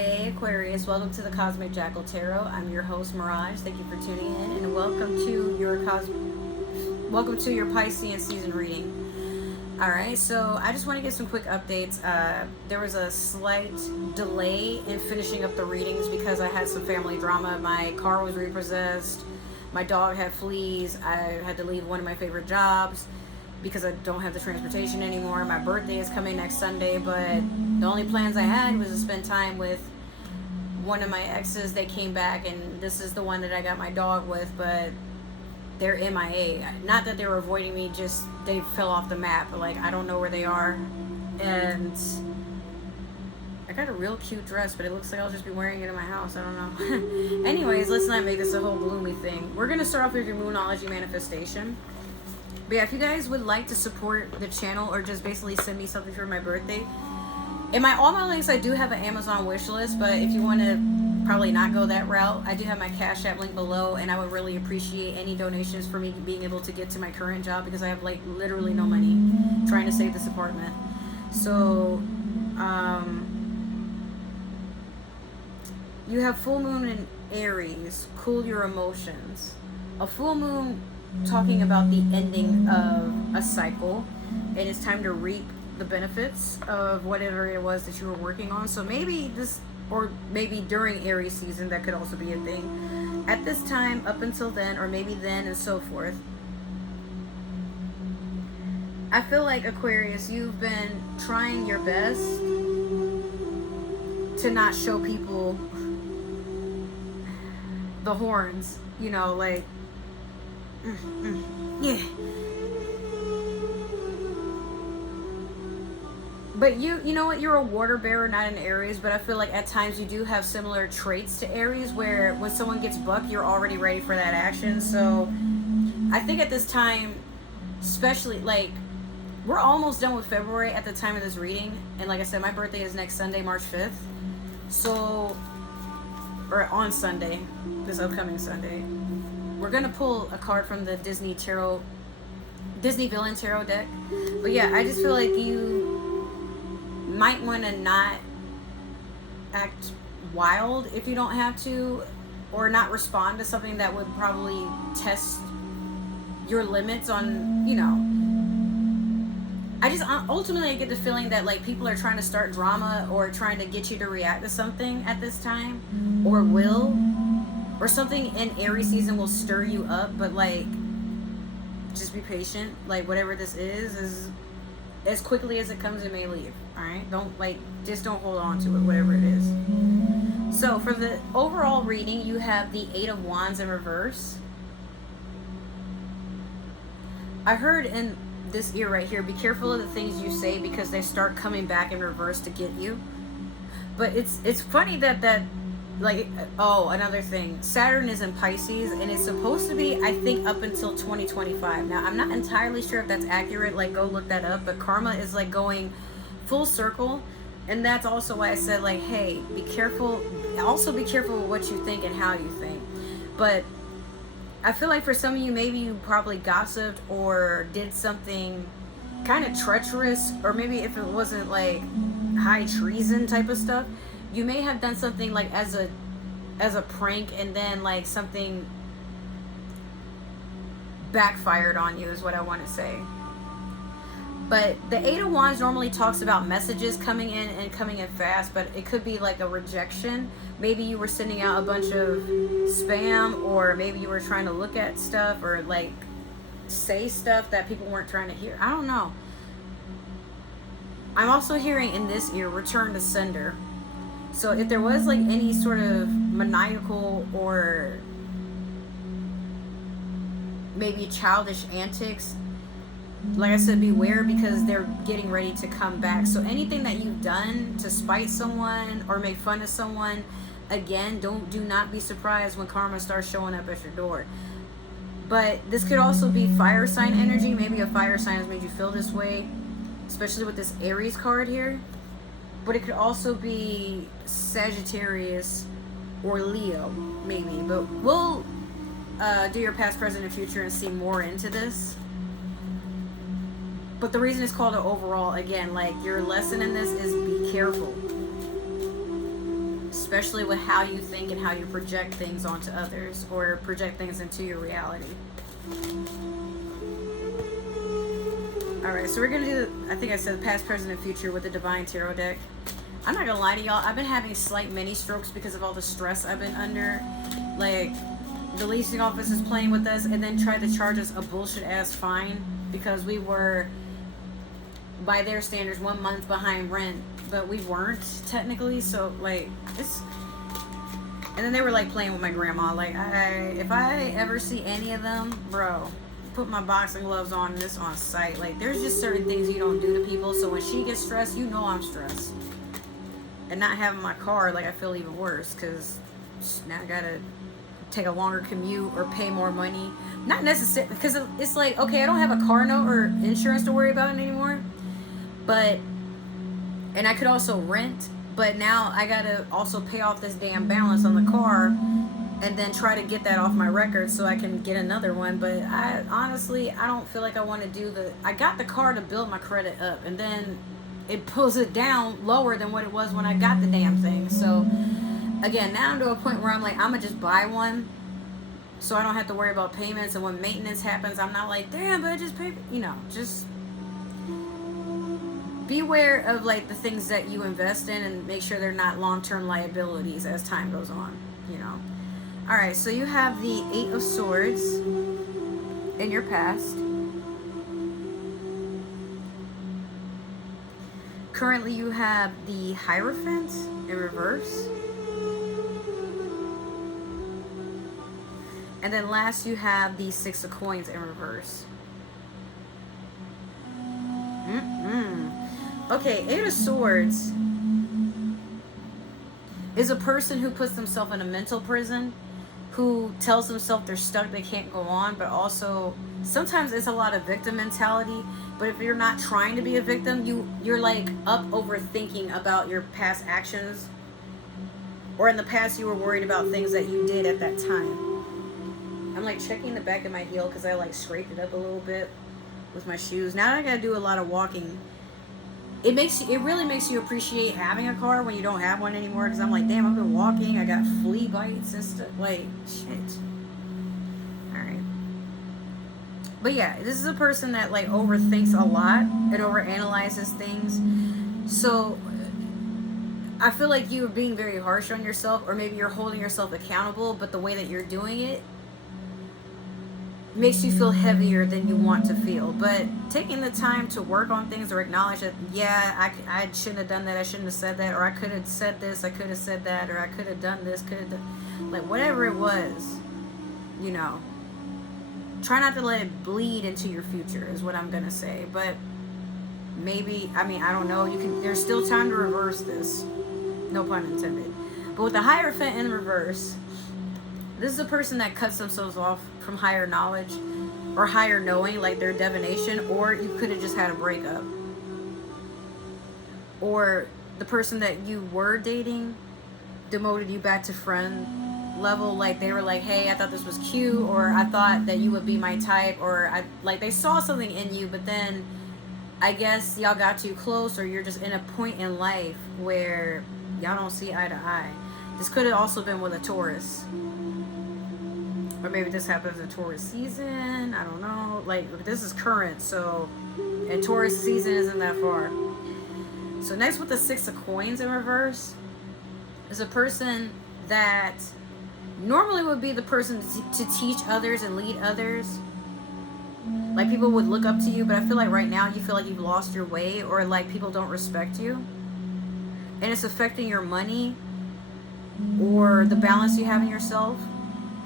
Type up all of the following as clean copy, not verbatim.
Hey Aquarius, welcome to the Cosmic Jackal Tarot. I'm your host Mirage. Thank you for tuning in, and welcome to your Piscean season reading. All right, so I just want to get some quick updates. There was a slight delay in finishing up the readings because I had some family drama. My car was repossessed. My dog had fleas. I had to leave one of my favorite jobs because I don't have the transportation anymore. My birthday is coming next Sunday, but the only plans I had was to spend time with one of my exes. They came back, and this is the one that I got my dog with, but they're MIA. Not that they were avoiding me, just they fell off the map. Like, I don't know where they are. And I got a real cute dress, but it looks like I'll just be wearing it in my house. I don't know. Anyways, let's not make this a whole gloomy thing. We're going to start off with your Moonology manifestation. But yeah, if you guys would like to support the channel or just basically send me something for my birthday, all my links, I do have an Amazon wish list, but if you want to probably not go that route, I do have my Cash App link below, and I would really appreciate any donations for me being able to get to my current job because I have like literally no money trying to save this apartment. So, you have full moon in Aries. Cool your emotions. A full moon talking about the ending of a cycle, and it's time to reap the benefits of whatever it was that you were working on. So maybe this, or maybe during Aries season, that could also be a thing. At this time, up until then, or maybe then, and so forth. I feel like, Aquarius, you've been trying your best to not show people the horns, you know, like yeah. But you know what? You're a water bearer, not an Aries, but I feel like at times you do have similar traits to Aries, where when someone gets bucked, you're already ready for that action. So I think at this time, especially, like, we're almost done with February at the time of this reading. And like I said, my birthday is next Sunday, March 5th. So, or on Sunday, this upcoming Sunday. We're going to pull a card from the Disney Villain Tarot deck. But yeah, I just feel like you might want to not act wild if you don't have to, or not respond to something that would probably test your limits on, you know. Ultimately I get the feeling that like people are trying to start drama or trying to get you to react to something at this time, or something in Aries season will stir you up, but like, just be patient. Like, whatever this is as quickly as it comes, it may leave. All right, just don't hold on to it, whatever it is. So for the overall reading, you have the 8 of Wands in reverse. I heard in this ear right here, be careful of the things you say because they start coming back in reverse to get you. But it's funny that like, oh, another thing, Saturn is in Pisces, and it's supposed to be, I think, up until 2025. Now, I'm not entirely sure if that's accurate. Like, go look that up. But karma is like going full circle, and that's also why I said, like, hey, be careful. Also be careful with what you think and how you think. But I feel like for some of you, maybe you probably gossiped or did something kind of treacherous, or maybe if it wasn't like high treason type of stuff, you may have done something like as a prank, and then like something backfired on you is what I want to say. But the 8 of Wands normally talks about messages coming in and coming in fast, but it could be like a rejection. Maybe you were sending out a bunch of spam, or maybe you were trying to look at stuff or like say stuff that people weren't trying to hear. I don't know. I'm also hearing in this ear, return to sender. So if there was like any sort of maniacal or maybe childish antics, like I said, beware, because they're getting ready to come back. So anything that you've done to spite someone or make fun of someone, again, do not be surprised when karma starts showing up at your door. But this could also be fire sign energy. Maybe a fire sign has made you feel this way, especially with this Aries card here. But it could also be Sagittarius or Leo, maybe. But we'll do your past, present, and future and see more into this. But the reason it's called an overall, again, like, your lesson in this is be careful. especially with how you think and how you project things onto others or project things into your reality. Alright, so we're going to do, I think I said past, present, and future with the Divine Tarot deck. I'm not going to lie to y'all, I've been having slight mini strokes because of all the stress I've been under. Like, the leasing office is playing with us and then tried to charge us a bullshit ass fine because we were, by their standards, 1 month behind rent, but we weren't technically. So like this, and then they were like playing with my grandma. Like, if I ever see any of them, bro, put my boxing gloves on, this on site. Like, there's just certain things you don't do to people. So when she gets stressed, you know I'm stressed. And not having my car, like, I feel even worse because now I gotta take a longer commute or pay more money. Not necessarily, because it's like, okay, I don't have a car note or insurance to worry about anymore, but, and I could also rent, but now I gotta also pay off this damn balance on the car and then try to get that off my record so I can get another one. But I honestly, I don't feel like I want to do I got the car to build my credit up, and then it pulls it down lower than what it was when I got the damn thing. So again, now I'm to a point where I'm like, I'm gonna just buy one so I don't have to worry about payments, and when maintenance happens, I'm not like, damn, but I just paid, you know. Just beware of like the things that you invest in and make sure they're not long-term liabilities as time goes on, you know. All right, so you have the 8 of Swords in your past. Currently you have the Hierophant in reverse. And then last you have the 6 of Coins in reverse. Okay, 8 of Swords is a person who puts themselves in a mental prison, who tells themselves they're stuck, they can't go on, but also sometimes it's a lot of victim mentality. But if you're not trying to be a victim, you're like up overthinking about your past actions, or in the past you were worried about things that you did at that time. I'm like checking the back of my heel because I like scraped it up a little bit with my shoes. Now I gotta do a lot of walking. It really makes you appreciate having a car when you don't have one anymore, because I'm like, damn, I've been walking, I got flea bites and stuff, like, shit. Alright. But yeah, this is a person that like overthinks a lot and overanalyzes things. So I feel like you're being very harsh on yourself, or maybe you're holding yourself accountable, but the way that you're doing it makes you feel heavier than you want to feel. But taking the time to work on things, or acknowledge that, yeah, I shouldn't have done that, I shouldn't have said that, or I could have said this, I could have said that, or I could have done this, could have done, like, whatever it was, you know, try not to let it bleed into your future is what I'm gonna say. But maybe, I mean, I don't know, there's still time to reverse this, no pun intended. But with the Hierophant in reverse, this is a person that cuts themselves off from higher knowledge or higher knowing, like their divination, or you could have just had a breakup. Or the person that you were dating demoted you back to friend level. Like, they were like, hey, I thought this was cute, or I thought that you would be my type, or like they saw something in you, but then I guess y'all got too close, or you're just in a point in life where y'all don't see eye to eye. This could have also been with a Taurus. Or maybe this happens in Taurus season. I don't know. Like, this is current, so, and Taurus season isn't that far. So next, with the 6 of Coins in reverse, is a person that normally would be the person to teach others and lead others. Like, people would look up to you, but I feel like right now you feel like you've lost your way, or like people don't respect you. And it's affecting your money or the balance you have in yourself.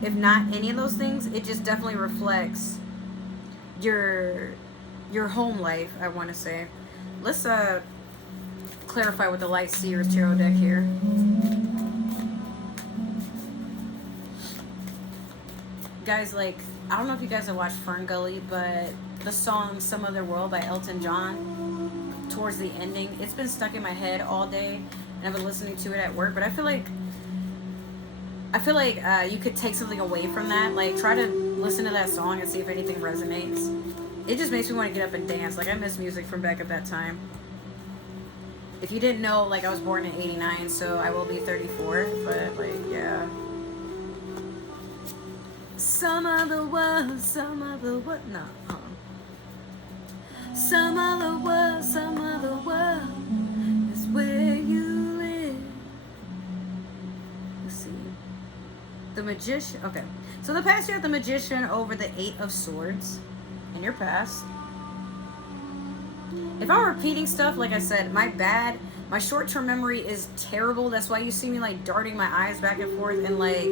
If not any of those things, it just definitely reflects your home life, I want to say. Let's clarify with the Light Seers Tarot deck here. Guys, like, I don't know if you guys have watched Fern Gully, but the song Some Other World by Elton John, towards the ending, it's been stuck in my head all day, and I've been listening to it at work. But I feel like you could take something away from that. Like, try to listen to that song and see if anything resonates. It just makes me want to get up and dance. Like, I miss music from back at that time. If you didn't know, like, I was born in 89, so I will be 34, but, like, yeah. Some other world, no, hold on. Some other world is where you live. Let's see. The Magician, okay. So the past, you have the Magician over the 8 of Swords in your past. If I'm repeating stuff, like I said, my bad. My short-term memory is terrible. That's why you see me like darting my eyes back and forth and like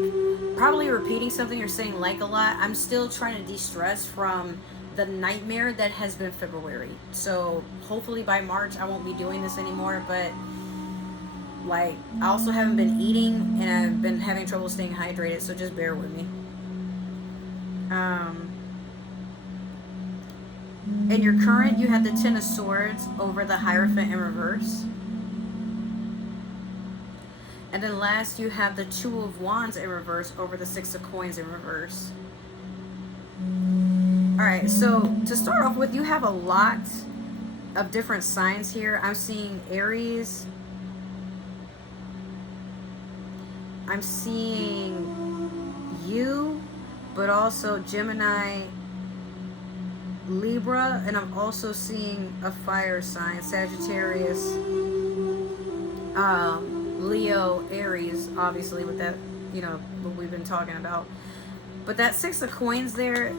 probably repeating something or saying like a lot. I'm still trying to de-stress from the nightmare that has been February. So hopefully by March I won't be doing this anymore. But like, I also haven't been eating and I've been having trouble staying hydrated. So just bear with me. In your current, you have the 10 of Swords over the Hierophant in reverse. And then last, you have the 2 of Wands in reverse over the 6 of Coins in reverse. Alright, so to start off with, you have a lot of different signs here. I'm seeing Aries. I'm seeing you, but also Gemini, Libra, and I'm also seeing a fire sign, Sagittarius, Leo, Aries, obviously with that, you know, what we've been talking about. But that 6 of Coins there,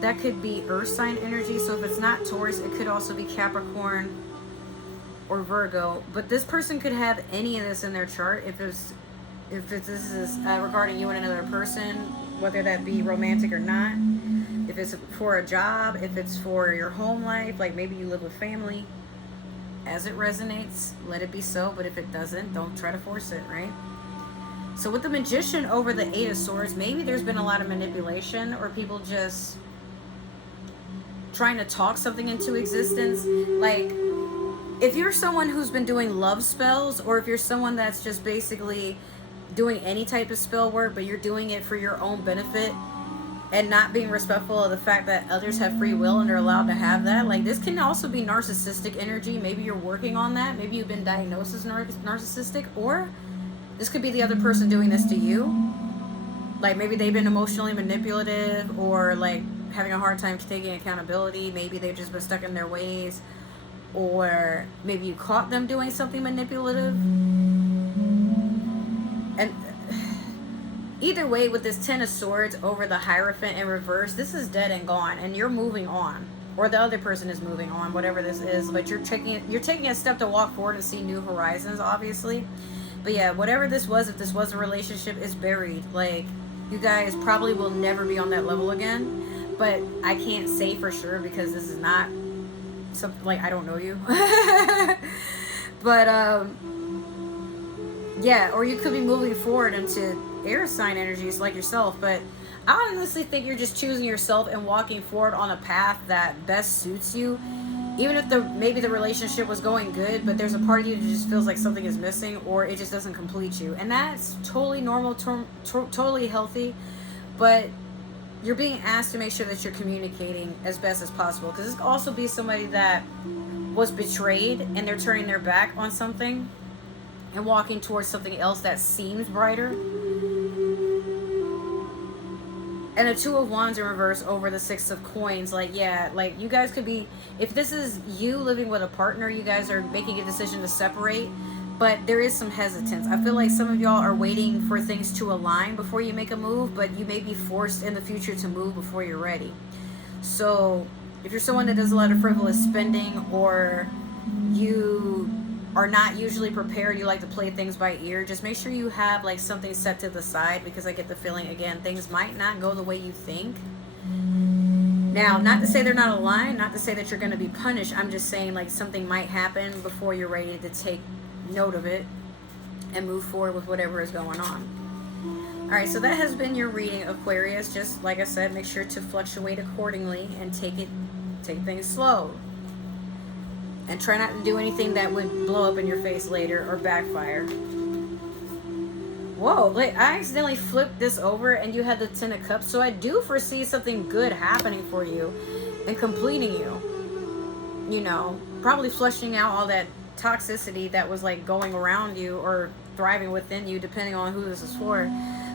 that could be earth sign energy. So if it's not Taurus, it could also be Capricorn or Virgo. But this person could have any of this in their chart if this is regarding you and another person, whether that be romantic or not. If it's for a job, if it's for your home life, like maybe you live with family. As it resonates, let it be so. But if it doesn't, don't try to force it, right? So with the Magician over the 8 of Swords, maybe there's been a lot of manipulation or people just trying to talk something into existence. Like, if you're someone who's been doing love spells, or if you're someone that's just basically doing any type of spell work, but you're doing it for your own benefit and not being respectful of the fact that others have free will and they're allowed to have that, like, this can also be narcissistic energy. Maybe you're working on that. Maybe you've been diagnosed as narcissistic, or this could be the other person doing this to you. Like, maybe they've been emotionally manipulative, or like having a hard time taking accountability. Maybe they've just been stuck in their ways, or maybe you caught them doing something manipulative. And either way, with this 10 of Swords over the Hierophant in reverse, this is dead and gone, and you're moving on, or the other person is moving on, whatever this is. But you're taking a step to walk forward and see new horizons, obviously. But yeah, whatever this was, if this was a relationship, is buried. Like, you guys probably will never be on that level again. But I can't say for sure because this is not something, like, I don't know you. But yeah, or you could be moving forward into air sign energies like yourself. But I honestly think you're just choosing yourself and walking forward on a path that best suits you. Even if maybe the relationship was going good, but there's a part of you that just feels like something is missing, or it just doesn't complete you. And that's totally normal, totally healthy. But you're being asked to make sure that you're communicating as best as possible. Because this could also be somebody that was betrayed and they're turning their back on something and walking towards something else that seems brighter. And a 2 of Wands in reverse over the 6 of Coins. Like, yeah, like, you guys could be, if this is you living with a partner, you guys are making a decision to separate, but there is some hesitance. I feel like some of y'all are waiting for things to align before you make a move, but you may be forced in the future to move before you're ready. So if you're someone that does a lot of frivolous spending, or you are not usually prepared, you like to play things by ear, just make sure you have like something set to the side, because I get the feeling, again, things might not go the way you think. Now, not to say they're not aligned, not to say that you're going to be punished. I'm just saying, like, something might happen before you're ready to take note of it and move forward with whatever is going on. All right, so that has been your reading, Aquarius. Just like I said, make sure to fluctuate accordingly and take things slow. And try not to do anything that would blow up in your face later or backfire. Whoa, like, I accidentally flipped this over and you had the 10 of Cups. So I do foresee something good happening for you and completing you. You know, probably flushing out all that toxicity that was like going around you or thriving within you, depending on who this is for.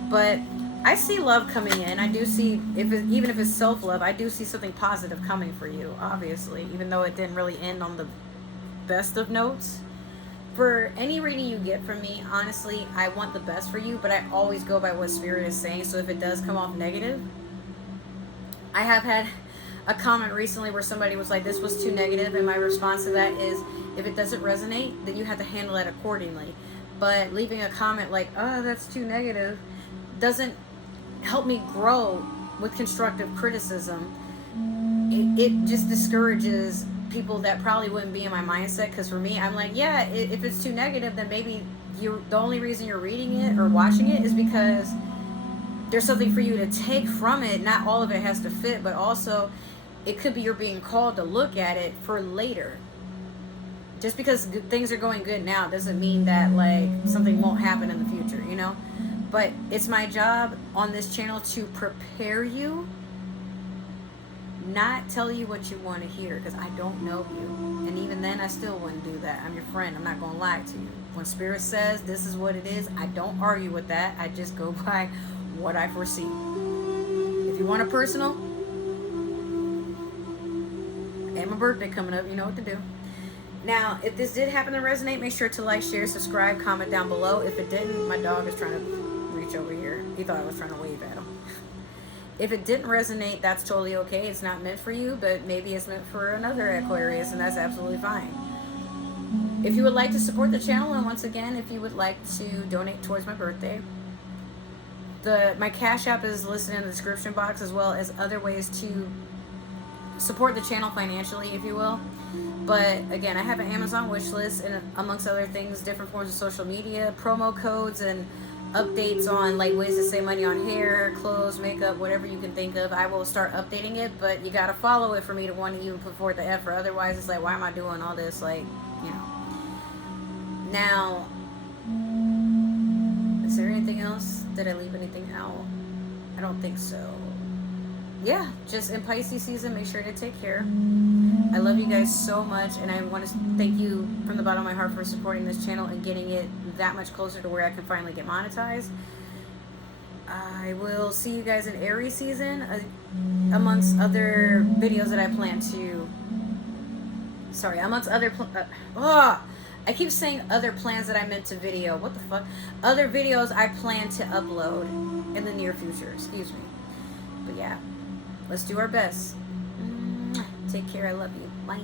But I see love coming in. I do see, even if it's self-love, I do see something positive coming for you, obviously, even though it didn't really end on the best of notes. For any reading you get from me, honestly, I want the best for you, but I always go by what Spirit is saying. So if it does come off negative, I have had a comment recently where somebody was like, this was too negative, and my response to that is, if it doesn't resonate, then you have to handle it accordingly. But leaving a comment like, oh, that's too negative, doesn't help me grow with constructive criticism. It just discourages people that probably wouldn't be in my mindset. Because for me, I'm like, yeah, if it's too negative, then maybe the only reason you're reading it or watching it is because there's something for you to take from it. Not all of it has to fit, but also it could be you're being called to look at it for later. Just because things are going good now doesn't mean that like something won't happen in the future, you know? But it's my job on this channel to prepare you, not tell you what you want to hear, because I don't know you. And even then, I still wouldn't do that. I'm your friend. I'm not going to lie to you. When Spirit says this is what it is, I don't argue with that. I just go by what I foresee. If you want a personal, and my birthday coming up, you know what to do. Now, if this did happen to resonate, make sure to like, share, subscribe, comment down below. If it didn't, my dog is trying to reach over here. He thought I was trying to wave at him. If it didn't resonate, that's totally okay. It's not meant for you, but maybe it's meant for another Aquarius, and that's absolutely fine. If you would like to support the channel, and once again, if you would like to donate towards my birthday, my Cash App is listed in the description box, as well as other ways to support the channel financially, if you will. But again, I have an Amazon wish list, and amongst other things, different forms of social media, promo codes, and updates on like ways to save money on hair, clothes, makeup, whatever you can think of. I will start updating it, but you got to follow it for me to want to even put forth the effort. Otherwise, it's like, why am I doing all this? Like, you know. Now, is there anything else? Did I leave anything out? I don't think so. Yeah, just in Pisces season, make sure to take care. I love you guys so much, and I want to thank you from the bottom of my heart for supporting this channel and getting it that much closer to where I can finally get monetized. I will see you guys in Aries season, amongst other videos that I plan to... Sorry, amongst other... I keep saying other plans that I meant to video. What the fuck? Other videos I plan to upload in the near future. Excuse me. But yeah, let's do our best. Take care. I love you. Bye.